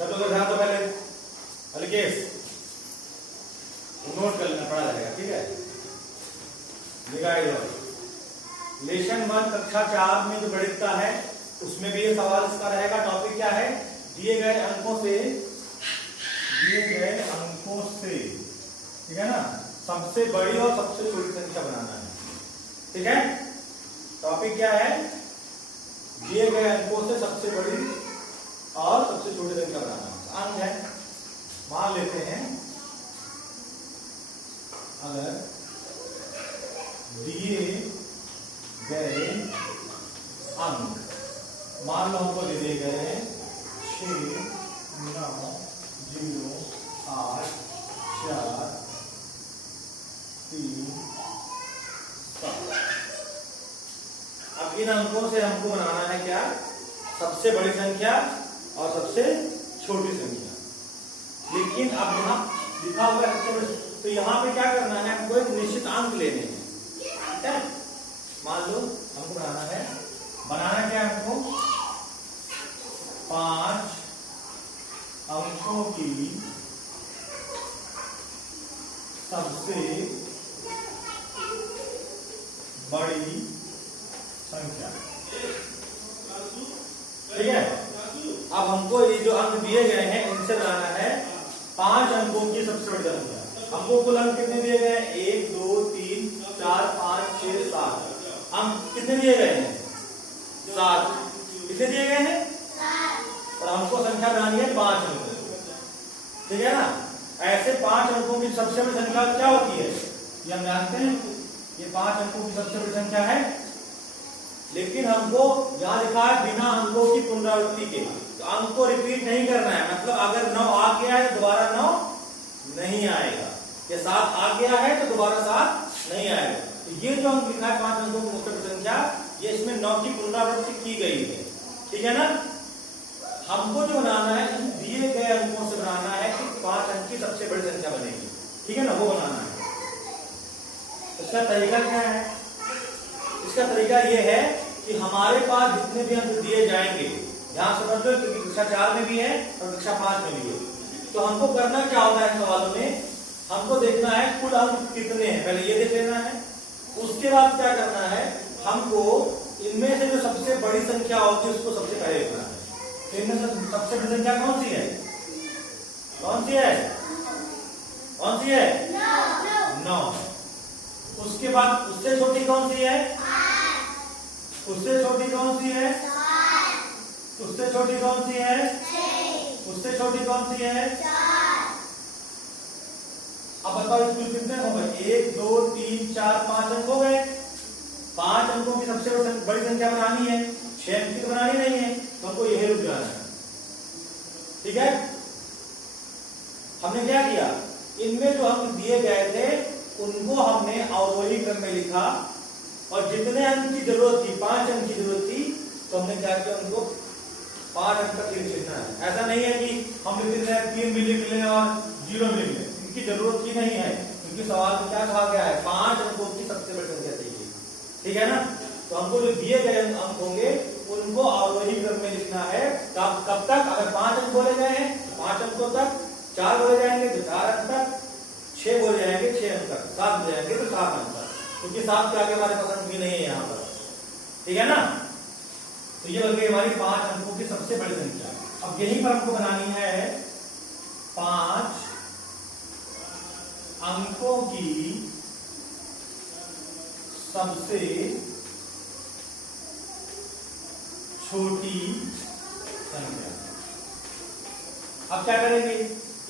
सब लोग ध्यान दो, पहले अलकेश नोट कर लेना, पढ़ा जाएगा, ठीक है। लेसन 1 कक्षा 4 में जो गणित है उसमें भी ये सवाल इसका रहेगा। टॉपिक क्या है? दिए गए अंकों से, ठीक है ना, सबसे बड़ी और सबसे छोटी संख्या बनाना है, ठीक है। टॉपिक क्या है? दिए गए अंकों से सबसे बड़ी और सबसे छोटी संख्या बनाना। अंक है, मान लेते हैं अगर दिए गए अंक, मान लो हमको दे दिए गए हैं 6, 9, 0, 8, 4, 3, 7। अब इन अंकों से हमको बनाना है क्या? सबसे बड़ी संख्या और सबसे छोटी संख्या। लेकिन अब यहाँ लिखा हुआ है तो यहाँ पे क्या करना है? हमको एक निश्चित अंक लेने हैं, ठीक है। मान लो हमको बनाना क्या हमको? 5 अंकों की सबसे बड़ी संख्या, ठीक है। अब हमको ये जो अंक दिए गए हैं इनसे बनाना है 5 अंकों की सबसे बड़ी संख्या। हमको कुल अंक कितने दिए गए हैं? 1, 2, 3, 4, 5, 6, 7 अंक कितने दिए गए हैं? 7। कितने दिए गए हैं? 7। और हमको संख्या बनानी है 5 अंकों, ठीक है ना। ऐसे 5 अंकों की सबसे बड़ी संख्या क्या होती है? ये हम जानते हैं, ये 5 अंकों की सबसे बड़ी संख्या है। लेकिन हमको यहाँ लिखा है बिना अंकों की पुनरावृत्ति के, तो अंक को रिपीट नहीं करना है। मतलब अगर 9 आ गया है तो दोबारा 9 नहीं आएगा, या 7 आ गया है तो दोबारा 7 नहीं आएगा। तो ये जो अंक लिखा है 5 अंकों की सबसे बड़ी संख्या, ये इसमें 9 की पुनरावृत्ति की गई है, ठीक है ना। हमको जो बनाना है इन दिए गए अंकों से बनाना है कि 5 अंक की सबसे बड़ी संख्या बनेगी, ठीक है ना, वो बनाना है। इसका तरीका क्या है? इसका तरीका ये है कि हमारे पास जितने भी अंक दिए जाएंगे, यहाँ समझ लो क्योंकि कक्षा 4 में भी है और कक्षा 5 में भी है, तो हमको करना क्या होता है सवालों में? हमको देखना है कुल अंक कितने हैं, पहले ये देख लेना है। उसके बाद क्या करना है? हमको इनमें से जो सबसे बड़ी संख्या होती है उसको सबसे पहले लिखना है। तो इनमें से सबसे बड़ी संख्या कौन सी है? कौन सी है? कौन सी है? 9। उसके बाद उससे छोटी कौन सी है? 8। उससे छोटी कौन सी है? 7। उससे छोटी कौन सी है? 6। उससे छोटी कौन सी है? 4। अब बताओ इसमें कितने हो गए? 1, 2, 3, 4, 5 अंक हो गए। 5 अंकों की सबसे बड़ी संख्या बनानी है, 6 अंक की तो बनानी नहीं है, तो हमको यही रुक जाना है, ठीक है। हमने क्या किया? इनमें जो अंक दिए गए थे उनको हमने अवरोही क्रम में लिखा, और जितने अंक की जरूरत थी, 5 अंक की जरूरत थी, तो हमने क्या किया? उनको 5 अंक तक लिखना है। ऐसा नहीं है कि हम लिख रहे हैं 3 भी लिख लें और 0 भी लिख लें, इनकी जरूरत ही नहीं है, क्योंकि सवाल में क्या कहा गया है? 5 अंकों की सबसे बड़ी संख्या चाहिए, ठीक है ना। तो हमको जो दिए गए अंक होंगे उनको अवरोही क्रम में लिखना है। कब तक? अगर 5 अंक बोले गए हैं तो 5 अंकों तक, 4 बोले जाएंगे तो 4 अंक तक, 6 बोले जाएंगे 6 अंक तक, 7 बोले जाएंगे तो 7 अंक तक, क्योंकि 7 के आगे हमारे पास अंक भी नहीं है यहाँ पर, ठीक है ना। तो ये बन गई हमारी 5 अंकों की सबसे बड़ी संख्या। अब यहीं पर हमको बनानी है 5 अंकों की सबसे छोटी संख्या। अब क्या करेंगे?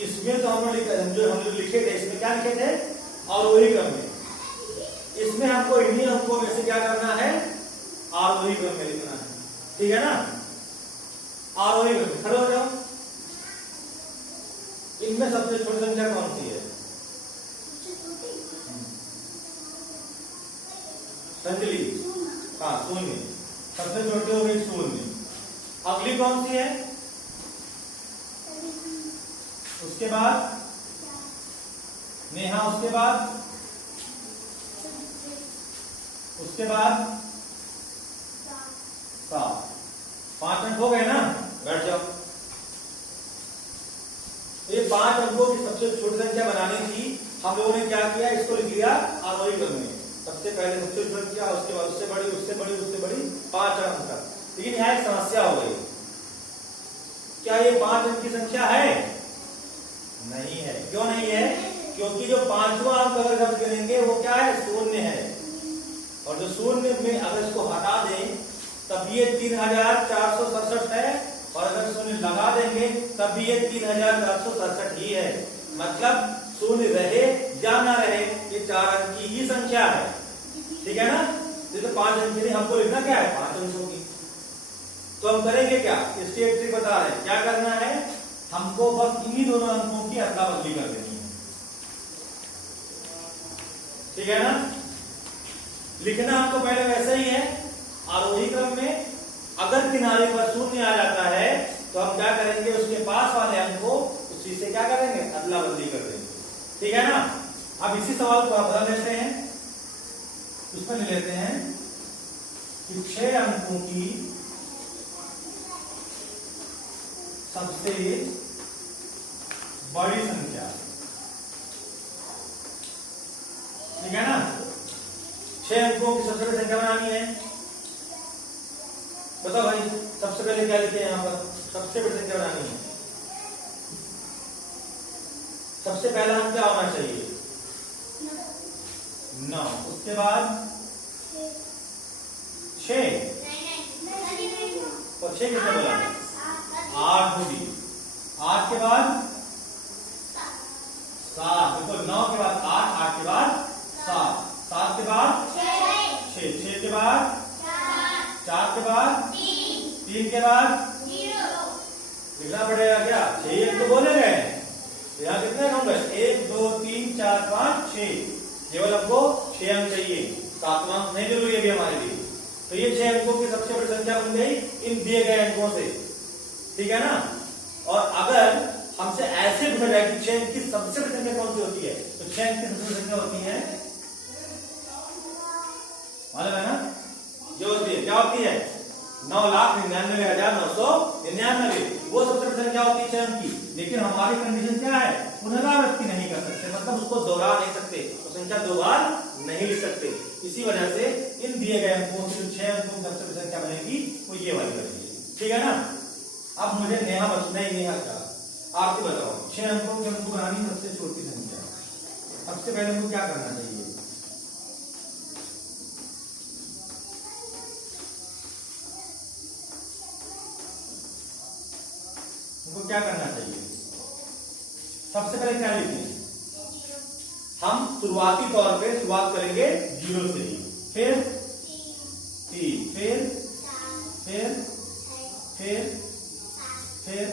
इसमें तो हमने जो हम लिखे थे, इसमें क्या लिखे थे? अवरोही क्रम में। इसमें हमको इन्हीं अंकों में से क्या करना है? आरोही क्रम में लिखना है, ठीक है ना। आरोही क्रम में खड़े हो जाओ। इनमें सबसे छोटी संख्या कौन सी है? संजली, हाँ, शून्य। सबसे छोटी हो गई 0। अगली कौन सी है? उसके बाद नेहा, उसके बाद 7। 5 अंक हो गए ना? बैठ जाओ। तो ये 5 अंकों की सबसे छोटी संख्या बनानी थी, हम लोगों ने क्या किया, इसको लिख लिया आरोही क्रम में, सबसे पहले सबसे छोटी संख्या, उसके बाद उससे बड़ी, उससे बड़ी, उससे बड़ी, 5 अंक तक। लेकिन यहाँ एक समस्या हो गई, क्या ये 5 अंक की संख्या है? नहीं है। क्यों नहीं है? क्योंकि जो 5वां अंक अगर हम गिनेंगे वो क्या है, शून्य है, और जो शून्य में अगर इसको हटा दें तब ये 3467 है, और अगर शून्य लगा देंगे तब भी ये 3467 ही है। मतलब शून्य रहे या ना रहे, ये 4 अंक की ही संख्या है। ठीक है ना? जैसे 5 अंक की नहीं, हमको लिखना क्या है, 5 अंकों की। तो हम करेंगे क्या, इसकी एक ट्रिक बता रहे हैं। क्या करना है, हमको बस इन्हीं दोनों अंकों की अदला बदली कर देनी है। ठीक है ना? लिखना हमको पहले वैसे ही है, आरोही क्रम में अगर किनारे पर शून्य आ जाता है तो हम क्या करेंगे, उसके पास वाले अंक को उसी से क्या करेंगे, अदला बदली कर देंगे। ठीक है ना? अब इसी सवाल को आप बदल लेते हैं, उसमें ले लेते हैं कि 6 अंकों की सबसे बड़ी संख्या। ठीक है ना? 6 अंकों की सबसे बड़ी संख्या बनानी है। बताओ भाई, सबसे पहले क्या लिखे यहां पर, सबसे बड़ी संख्या बनानी है। सबसे पहला अंक क्या होना चाहिए, 9, उसके बाद 6, और 6 कितने बोला, 8 होगी, 8 के बाद 7, देखो 9 के बाद 8, 8 के बाद 7, 7 के बाद 6, 6 के बाद 4 के बाद 3 के बाद 0 लिखना पड़ेगा क्या, 6 एक तो बोले गए, तो यहाँ कितने अंक होंगे, 1 2 3 4 5 6, केवल हमको 6 अंक चाहिए, 7वां अंक नहीं जरूरी है हमारे लिए। तो ये 6 अंकों की सबसे बड़ी संख्या बन गई इन दिए गए अंकों से। ठीक है ना? और अगर हमसे ऐसे पूछा जाए कि 6 अंक की सबसे बड़ी संख्या कौन सी होती है, तो 6 अंक की सबसे बड़ी संख्या होती है, मालूम है ना, जो होती है, क्या होती है, 9,99,999, वो सबसे बड़ी संख्या होती है 6 अंक की। लेकिन हमारी कंडीशन क्या है, पुनरावृत्ति नहीं कर सकते, मतलब उसको दोहरा नहीं सकते, तो संख्या 2 बार नहीं लिख सकते। इसी वजह से इन दिए गए अंकों से 6 अंकों की सबसे बड़ी संख्या बनेगी वो ये वाली बनेगी। ठीक है ना? अब मुझे नेहा का आपको बताओ, 6 अंकों की हमको बनानी सबसे छोटी संख्या। सबसे पहले हमको क्या करना चाहिए, हमको क्या करना चाहिए, सबसे पहले क्या लिखें, हम शुरुआती तौर पे शुरुआत करेंगे 0 से ही, फिर 3, फिर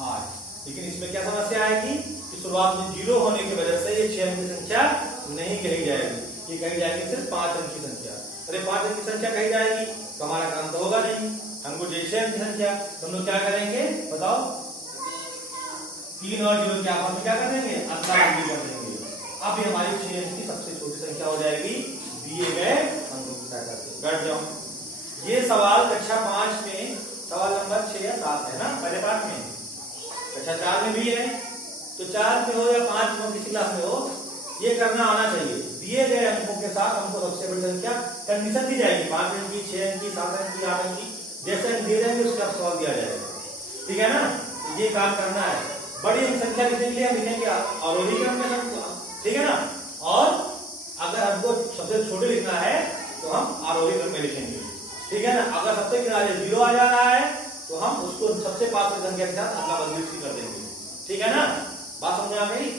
8। लेकिन इसमें क्या समस्या आएगी कि शुरुआत में 0 होने की वजह से ये 6 अंक की संख्या नहीं कही जाएगी, ये कही जाएगी सिर्फ 5 अंक की संख्या। अरे 5 अंक की संख्या कही जाएगी तो हमारा काम तो होगा नहीं, हमको जो 6 अंक की संख्या, तो हम लोग क्या करेंगे बताओ, 3 और 0 के आपस में क्या कर देंगे, अदला बदली कर देंगे। अब ये हमारी 6 अंक की सबसे छोटी संख्या हो जाएगी दिए गए अंकों की सहायता से। बैठ जाओ। ये सवाल कक्षा 5 में सवाल नंबर 6 या 7 है ना, पहले पाठ में। कक्षा 4 में भी है, तो 4 में हो या 5 में, किसी क्लास में हो, ये करना आना चाहिए। दिए गए अंकों के साथ हमको सबसे बड़ी संख्या कंडीशन दी जाएगी, 5 अंक की, 6 अंक की, 7 अंक की, 8 अंक की, जैसे अंक दिए जाएंगे उसका सवाल दिया जाएगा। ठीक है ना? ये काम करना है। बड़ी संख्या लिखने के लिए हम लिखेंगे आरोही क्रम में, ठीक है ना? और अगर हमको सबसे छोटे लिखना है तो हम आरोही क्रम में लिखेंगे। ठीक है ना? अगर सबसे किनारे 0 आ जा रहा है तो हम उसको सबसे पास संख्या के साथ अदला बदली कर देंगे। ठीक है ना? बात समझ आ गई?